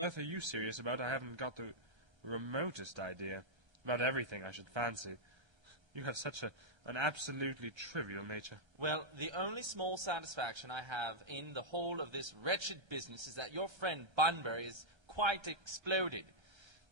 What are you serious about? I haven't got the remotest idea. About everything, I should fancy. You have such an absolutely trivial nature. Well, the only small satisfaction I have in the whole of this wretched business is that your friend Bunbury is quite exploded.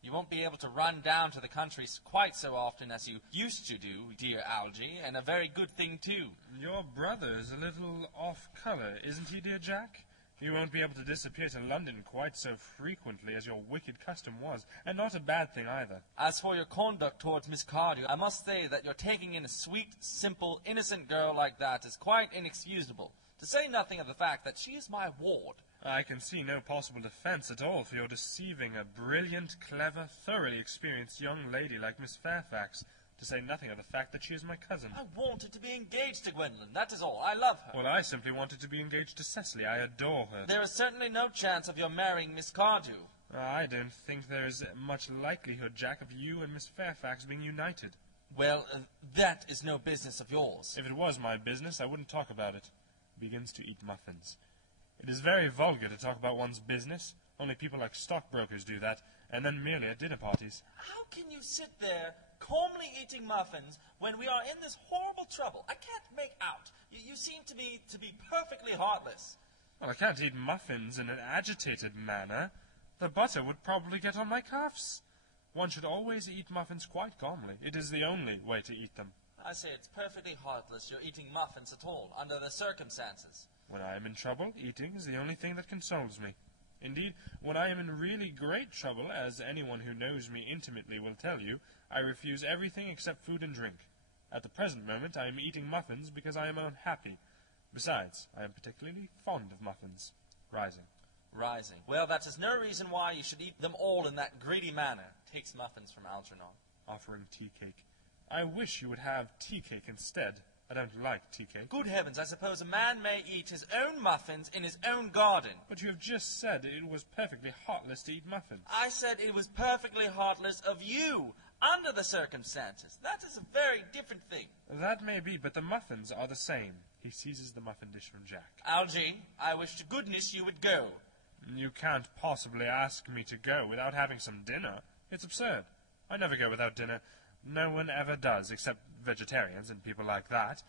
You won't be able to run down to the country quite so often as you used to do, dear Algy, and a very good thing, too. Your brother is a little off-color, isn't he, dear Jack? You won't be able to disappear to London quite so frequently as your wicked custom was, and not a bad thing either. As for your conduct towards Miss Cardew, I must say that your taking in a sweet, simple, innocent girl like that is quite inexcusable, to say nothing of the fact that she is my ward. I can see no possible defence at all for your deceiving a brilliant, clever, thoroughly experienced young lady like Miss Fairfax, to say nothing of the fact that she is my cousin. I wanted to be engaged to Gwendolen, that is all. I love her. Well, I simply wanted to be engaged to Cecily. I adore her. There is certainly no chance of your marrying Miss Cardew. I don't think there is much likelihood, Jack, of you and Miss Fairfax being united. Well, that is no business of yours. If it was my business, I wouldn't talk about it. He begins to eat muffins. It is very vulgar to talk about one's business. Only people like stockbrokers do that, and then merely at dinner parties. How can you sit there calmly eating muffins when we are in this horrible trouble? I can't make out. You seem to be perfectly heartless. Well, I can't eat muffins in an agitated manner. The butter would probably get on my cuffs. One should always eat muffins quite calmly. It is the only way to eat them. I say it's perfectly heartless you're eating muffins at all, under the circumstances. When I am in trouble, eating is the only thing that consoles me. Indeed, when I am in really great trouble, as anyone who knows me intimately will tell you, I refuse everything except food and drink. At the present moment, I am eating muffins because I am unhappy. Besides, I am particularly fond of muffins. Rising. Well, that is no reason why you should eat them all in that greedy manner. Takes muffins from Algernon. Offering tea cake. I wish you would have tea cake instead. I don't like tea cake. Good heavens, I suppose a man may eat his own muffins in his own garden. But you have just said it was perfectly heartless to eat muffins. I said it was perfectly heartless of you, under the circumstances. That is a very different thing. That may be, but the muffins are the same. He seizes the muffin dish from Jack. Algy, I wish to goodness you would go. You can't possibly ask me to go without having some dinner. It's absurd. I never go without dinner. No one ever does, except vegetarians and people like that.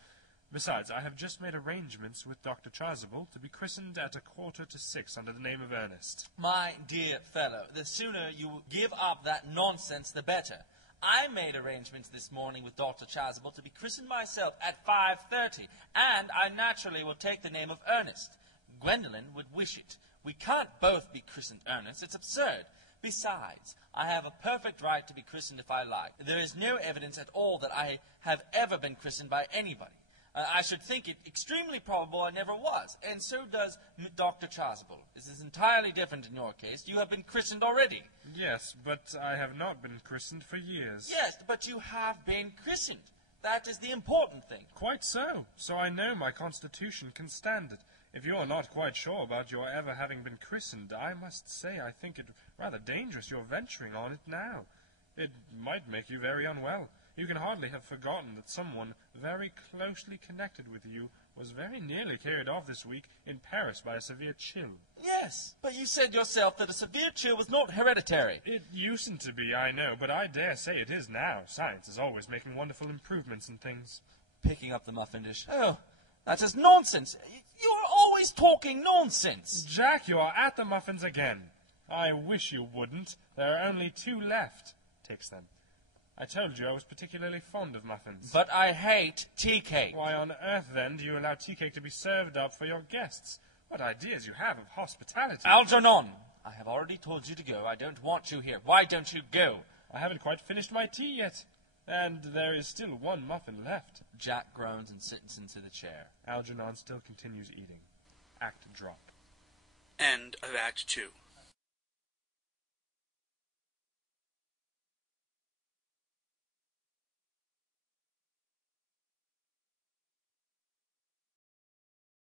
Besides, I have just made arrangements with Dr. Chasuble to be christened at 5:45 under the name of Earnest. My dear fellow, the sooner you give up that nonsense, the better. I made arrangements this morning with Dr. Chasuble to be christened myself at 5:30, and I naturally will take the name of Earnest. Gwendolen would wish it. We can't both be christened Earnest. It's absurd. Besides, I have a perfect right to be christened if I like. There is no evidence at all that I have ever been christened by anybody. I should think it extremely probable I never was, and so does Dr. Chasuble. This is entirely different in your case. You have been christened already. Yes, but I have not been christened for years. Yes, but you have been christened. That is the important thing. Quite so. So I know my constitution can stand it. If you are not quite sure about your ever having been christened, I must say I think it rather dangerous you're venturing on it now. It might make you very unwell. You can hardly have forgotten that someone very closely connected with you was very nearly carried off this week in Paris by a severe chill. Yes, but you said yourself that a severe chill was not hereditary. It used to be, I know, but I dare say it is now. Science is always making wonderful improvements in things. Picking up the muffin dish. Oh, that is nonsense. You're always talking nonsense. Jack, you are at the muffins again. I wish you wouldn't. There are only 2 left. Takes them. I told you I was particularly fond of muffins. But I hate tea cake. Why on earth, then, do you allow tea cake to be served up for your guests? What ideas you have of hospitality. Algernon, I have already told you to go. I don't want you here. Why don't you go? I haven't quite finished my tea yet. And there is still 1 muffin left. Jack groans and sits into the chair. Algernon still continues eating. Act drop. End of Act 2.